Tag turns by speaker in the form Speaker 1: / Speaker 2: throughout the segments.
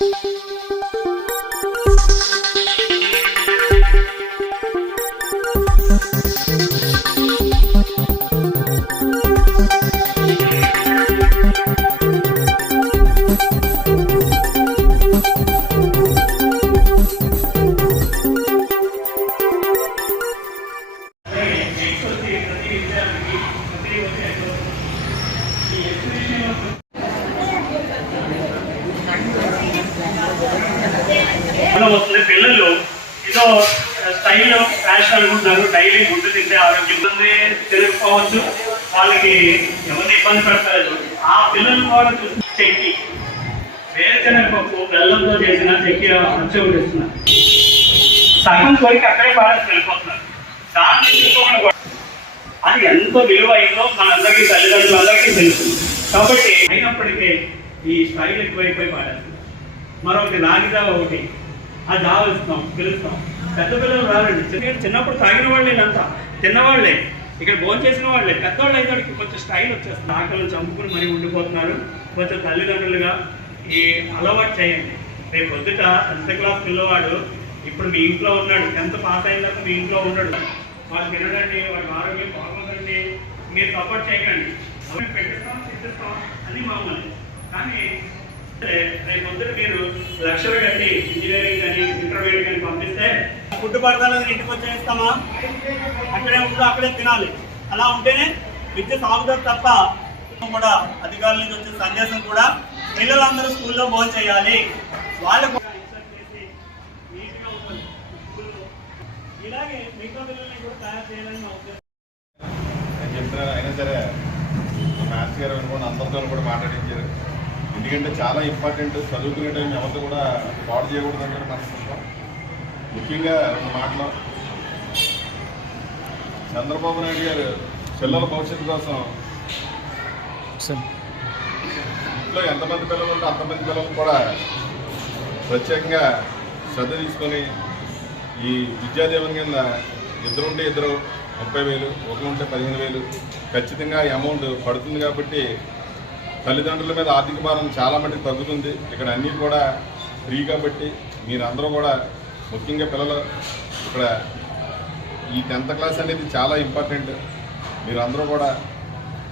Speaker 1: はい。ప్రాబ్లం వస్తుంది. పిల్లలు ఏదో స్టైల్ ఫ్యాషన్ అనుకుంటున్నారు డైలీ గుడ్డు తింటే ఆరోగ్యం ఇబ్బంది తెలుసుకోవచ్చు వాళ్ళకి ఎవరిని ఇబ్బంది పెడతారు ఆ పిల్లలు కూడా చెక్కి వేరుశనగ పప్పు బెల్లంతో చేసిన చెక్కి వచ్చి ఇస్తున్నారు సగం కోరిక అక్కడే పాడేసి వెళ్ళిపోతున్నారు. దాన్ని ఇంకొకటి కూడా. అది ఎంత విలువైందో మనందరికీ తల్లిదండ్రులందరికీ తెలుసు. కాబట్టి అయినప్పటికీ ఈ స్టైల్ ఎక్కువైపోయి పాడేస్తున్నారు మరొకటి రాగిదా ఒకటి. ఆ జావలుస్తాం పిలుస్తాం పెద్ద పిల్లలు రారండి. చిన్నప్పుడు తాగిన వాళ్ళే అంతా తిన్నవాళ్ళే ఇక్కడ భోజనం చేసిన వాళ్ళే. పెద్దవాళ్ళు అయితే కొంచెం స్టైల్ వచ్చేస్తుంది. ఆకలిని చంపుకుని మరీ ఉండిపోతున్నారు. కొంచెం తల్లిదండ్రులుగా ఈ అలవాటు చేయండి. రేపు పొద్దుట టెన్త్ క్లాస్ పిల్లవాడు ఇప్పుడు మీ ఇంట్లో ఉన్నాడు. టెన్త్ పాస్ అయిన తర్వాత మీ ఇంట్లో ఉన్నాడు. వాళ్ళు తినడండి వాళ్ళ ఆరోగ్యం బాగుందండి. మీరు సపోర్ట్ చేయకండి. అవి పెట్టిస్తాం తెచ్చిస్తాం అని మామూలు కానీ రేపు పొద్దున మీరు లక్షలు కట్టి ఇంజనీరింగ్ కానీ ఇంటర్మీడియట్ కానీ పంపిస్తే ఫుడ్ పడతాలని ఇంటికి వచ్చేస్తామా? అక్కడే ఉంటూ అక్కడే తినాలి. అలా ఉంటేనే విద్య సాగుతుంది తప్ప కూడా అధికారుల నుంచి వచ్చిన సందేశం కూడా పిల్లలందరూ స్కూల్లో భోజనం చేయాలి. వాళ్ళు కూడా చేసి నీట్గా ఉంటుంది ఇలాగే మిగతా పిల్లల్ని కూడా తయారు చేయాలని నా
Speaker 2: నేను చెప్తున్నాను అయినా సరే మా మ్యాథ్స్ గారు అనుకోండి అందరితో కూడా మాట్లాడించారు. ఎందుకంటే చాలా ఇంపార్టెంట్. చదువుకునే టైం ఎవరితో కూడా పాడు చేయకూడదు అంటే మనసుకుంటాం ముఖ్యంగా రెండు మాటలు. చంద్రబాబు నాయుడు గారు పిల్లల భవిష్యత్తు కోసం ఇంట్లో ఎంతమంది పిల్లలు ఉంటే అంతమంది పిల్లలు కూడా ప్రత్యేకంగా శ్రద్ధ తీసుకొని ఈ విద్యాదీవన కింద ఇద్దరు ఉంటే ఇద్దరు ముప్పై వేలు ఒకరు ఉంటే పదిహేను వేలు. ఖచ్చితంగా ఈ అమౌంట్ పడుతుంది కాబట్టి తల్లిదండ్రుల మీద ఆర్థిక భారం చాలా మటుకు తగ్గుతుంది. ఇక్కడ అన్నీ కూడా ఫ్రీ కాబట్టి మీరందరూ కూడా ముఖ్యంగా పిల్లలు ఇక్కడ ఈ టెన్త్ క్లాస్ అనేది చాలా ఇంపార్టెంట్. మీరందరూ కూడా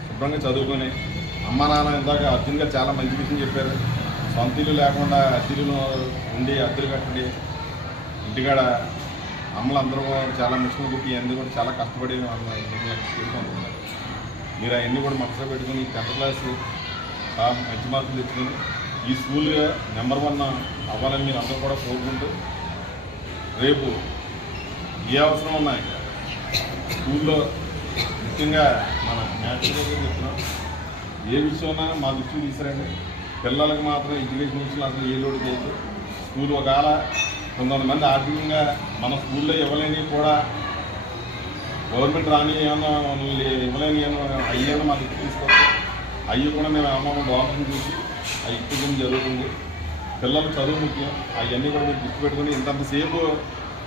Speaker 2: శుభ్రంగా చదువుకొని అమ్మ నాన్న ఇందాక అర్జున్గా చాలా మంచి విషయం చెప్పారు. సొంత ఇల్లు లేకుండా అద్దెలు ఉండి అద్దెలు కట్టండి ఇంటికాడ అమ్మలు అందరూ కూడా చాలా మిషన్ కుట్టి అన్నీ కూడా చాలా కష్టపడి అమ్మ ఎన్ని మీరు అవన్నీ కూడా మనసులో పెట్టుకుని టెన్త్ క్లాస్ బాగా మంచి మార్కులు తెచ్చుకొని ఈ స్కూల్ నెంబర్ వన్ అవ్వాలని మీరు అందరూ కూడా కోరుకుంటూ రేపు ఏ అవసరం ఉన్నాయి స్కూల్లో ముఖ్యంగా మన మ్యాథ్స్ చెప్తున్నాం ఏ విషయం మా దృష్టికి తీసుకురండి. పిల్లలకు మాత్రం ఎడ్యుకేషన్ విషయంలో అసలు ఏ లోటు చేయదు స్కూల్ ఒకవేళ కొంతమంది ఆర్థికంగా మన స్కూల్లో ఇవ్వలేని కూడా గవర్నమెంట్ రాని ఏమన్నా మనల్ని ఇవ్వలేని ఏమన్నా అయ్యేమో మా దృష్టికి తీసుకోవచ్చు అవి కూడా మేము అమ్మమ్మ డోక్టర్ చూసి అవి ఇప్పటికీ జరుగుతుంది. పిల్లలు చదువు ముఖ్యం. అవన్నీ కూడా మీరు గుర్తు పెట్టుకుని ఇంతంతసేపు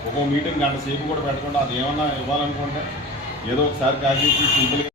Speaker 2: ఒక మీటింగ్ గంట సేపు కూడా పెట్టకుండా అది ఏమన్నా ఇవ్వాలనుకుంటే ఏదో ఒకసారి కాకేసి సింపుల్గా